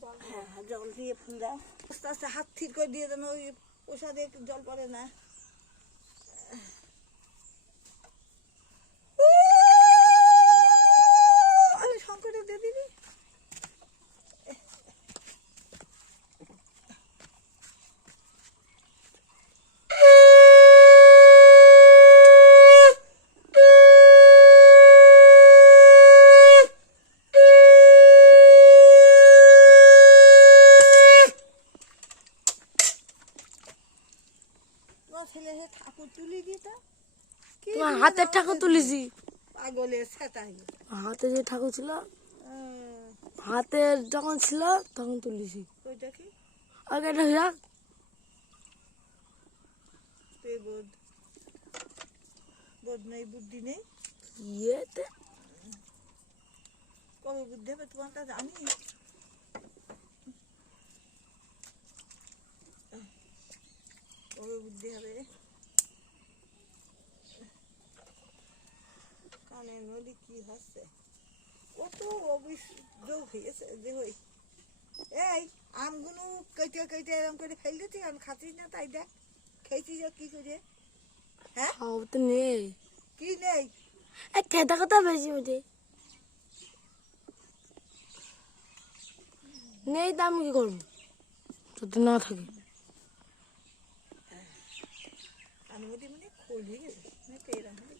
হ্যাঁ জল দিয়ে ফুল দাও আস্তে আস্তে হাত ঠিক করে দিয়ে যেন ওই প্রসাদে জল পড়ে না। আমি শঙ্করে দিয়ে দিবি ছেলে ঠাকুর তুলি দিতা তোমার হাতের ঠাকুর তুলেছি পাগলের সেটাই হাতে যে ঠাকুর ছিল হাতের যখন ছিল তখন তুলেছি ওইটা কি আগে এটা হইয়া বোধ বোধ নেই বুদ্ধি নেই ইয়েতে কবে বুদ্ধি হবে তোমার কাছে আমি কবে বুদ্ধি হবে কানের নদী কি হচ্ছে কত অভিযোগ হয়েছে যে হই এই আমগুলো কেটে কেটে এরকম করে ফেল দিচ্ছি আমি খাচ্ছি না তাই দেখ খেয়েছি যে কি করে হ্যাঁ খাওয়া তো নেই কি নেই খেতে কথা বেশি ওঠে নেই তো আমি কি করবো যদি না থাকে অনুমতি মানে খোল হয়ে গেছে না তো এরকম